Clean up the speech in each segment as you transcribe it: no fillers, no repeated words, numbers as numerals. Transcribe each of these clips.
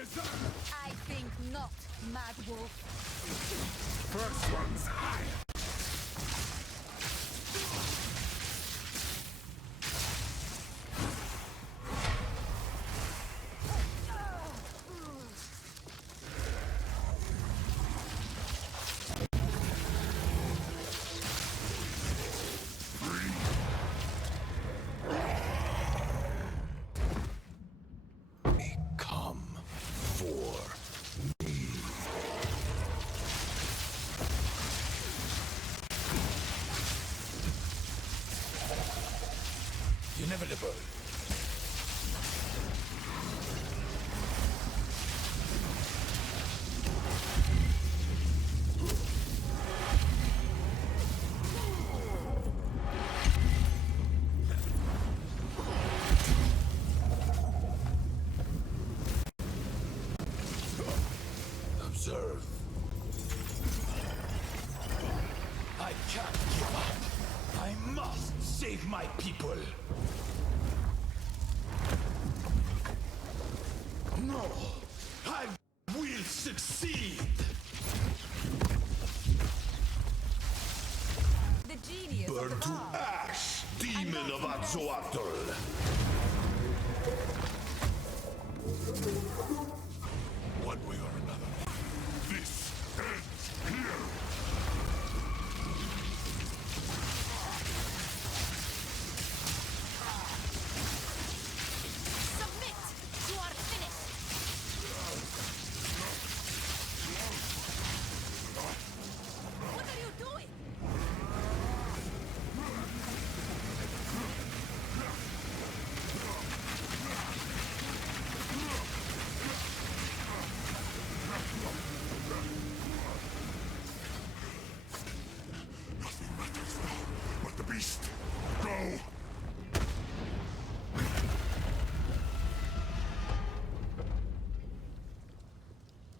I think not, Mad Wolf. First one's high. Inevitable. Observe. I can't give up. I must save my people. No, I will succeed. The genius Burn of the to bar. ash, demon of Atzoatl. One way or another, this ends here. Submit! You are finished! What are you doing? Nothing matters now but the beast. Go!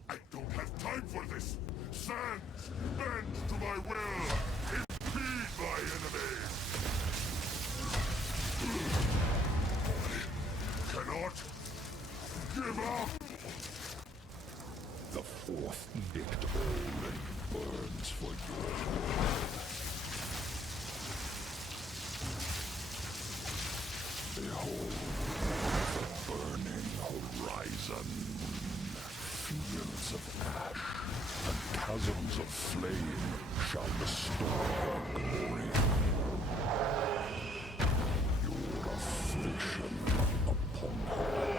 I don't have time for this! Sands, bend to my will! Impede my enemies! I cannot give up! The fourth edict only burns for you. Behold the burning horizon. Fields of ash and chasms of flame shall restore glory. Your affliction upon her.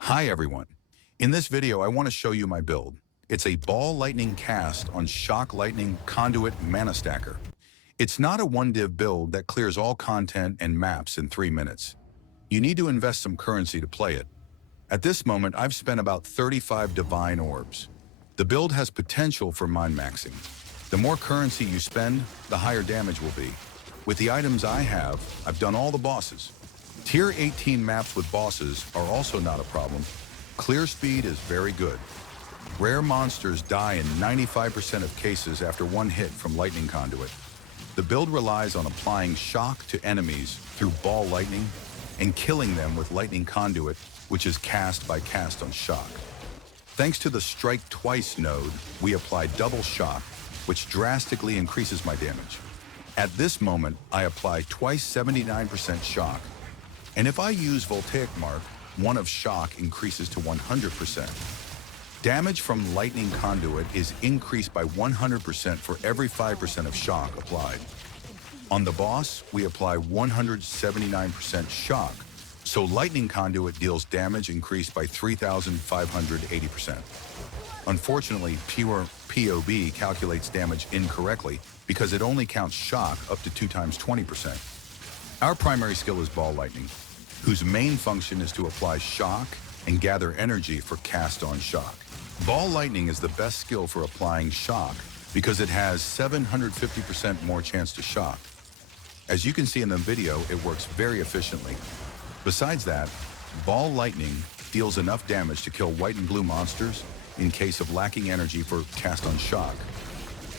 Hi everyone. In this video I want to show you my build. It's a ball lightning cast on shock lightning conduit mana stacker. It's not a one div build that clears all content and maps in 3 minutes. You need to invest some currency to play it. At this moment I've spent about 35 divine orbs. The build has potential for mind maxing. The more currency you spend, the higher damage will be. With the items I have, I've done all the bosses. Tier 18 maps with bosses are also not a problem. Clear speed is very good. Rare monsters die in 95% of cases after one hit from lightning conduit. The build relies on applying shock to enemies through ball lightning and killing them with lightning conduit, which is cast by cast on shock. Thanks to the strike twice node, we apply double shock, which drastically increases my damage. At this moment, I apply twice 79% shock, and if I use Voltaic Mark, one of shock increases to 100%. Damage from lightning conduit is increased by 100% for every 5% of shock applied. On the boss, we apply 179% shock, so lightning conduit deals damage increased by 3,580%. Unfortunately, pure PoE calculates damage incorrectly because it only counts shock up to 2 times 20%. Our primary skill is ball lightning, whose main function is to apply shock and gather energy for cast on shock. Ball lightning is the best skill for applying shock because it has 750% more chance to shock. As you can see in the video, it works very efficiently. Besides that, ball lightning deals enough damage to kill white and blue monsters in case of lacking energy for cast on shock.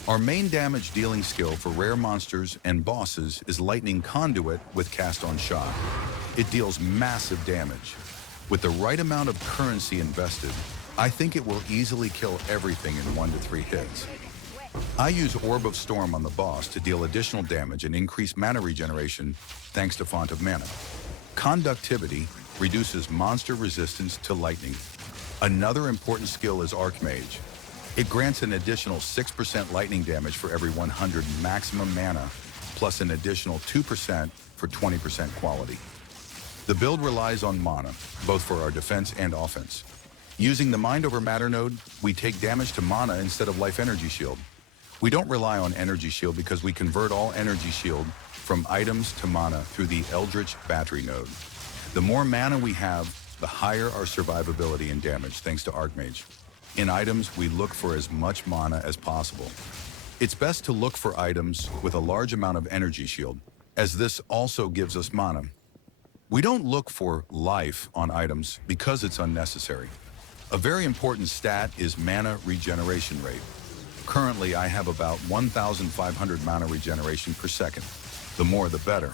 Our main damage dealing skill for rare monsters and bosses is Lightning Conduit with cast on shock. It deals massive damage. With the right amount of currency invested, I think it will easily kill everything in 1 to 3 hits. I use Orb of Storm on the boss to deal additional damage and increase mana regeneration thanks to Font of Mana. Conductivity reduces monster resistance to lightning. Another important skill is Archmage. It grants an additional 6% lightning damage for every 100 maximum mana, plus an additional 2% for 20% quality. The build relies on mana, both for our defense and offense. Using the Mind over Matter node, we take damage to mana instead of Life Energy Shield. We don't rely on Energy Shield because we convert all Energy Shield from items to mana through the Eldritch Battery node. The more mana we have, the higher our survivability and damage thanks to Archmage. In items, we look for as much mana as possible. It's best to look for items with a large amount of Energy Shield, as this also gives us mana. We don't look for life on items because it's unnecessary. A very important stat is mana regeneration rate. Currently, I have about 1,500 mana regeneration per second. The more, the better.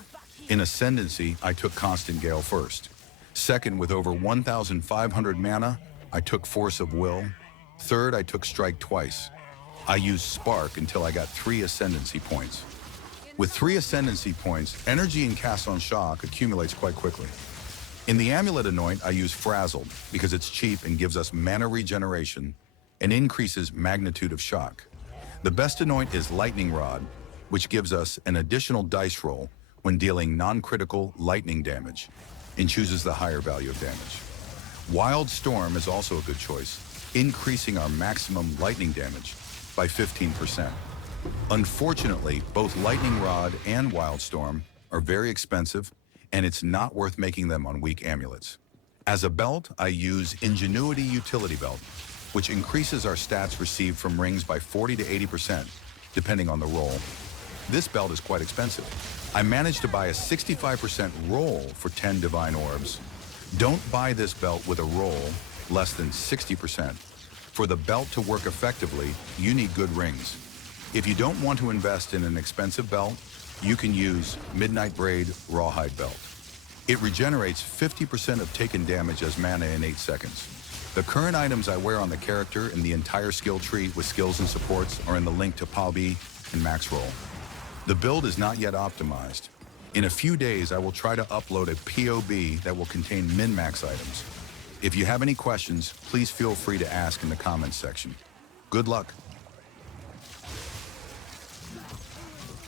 In Ascendancy, I took Constant Gale first. Second, with over 1,500 mana, I took Force of Will. Third, I took Strike twice. I used Spark until I got 3 Ascendancy points. With 3 Ascendancy points, energy and cast on shock accumulates quite quickly. In the Amulet Anoint, I use Frazzled because it's cheap and gives us mana regeneration and increases magnitude of shock. The best anoint is Lightning Rod, which gives us an additional dice roll when dealing non-critical lightning damage and chooses the higher value of damage. Wild Storm is also a good choice, increasing our maximum lightning damage by 15%. Unfortunately, both Lightning Rod and Wild Storm are very expensive, and it's not worth making them on weak amulets. As a belt, I use Ingenuity Utility Belt, which increases our stats received from rings by 40 to 80%, depending on the roll. This belt is quite expensive. I managed to buy a 65% roll for 10 Divine Orbs. Don't buy this belt with a roll less than 60%. For the belt to work effectively, you need good rings. If you don't want to invest in an expensive belt, you can use Midnight Braid Rawhide Belt. It regenerates 50% of taken damage as mana in 8 seconds. The current items I wear on the character and the entire skill tree with skills and supports are in the link to PoE and Max Roll. The build is not yet optimized. In a few days, I will try to upload a POB that will contain min-max items. If you have any questions, please feel free to ask in the comments section. Good luck.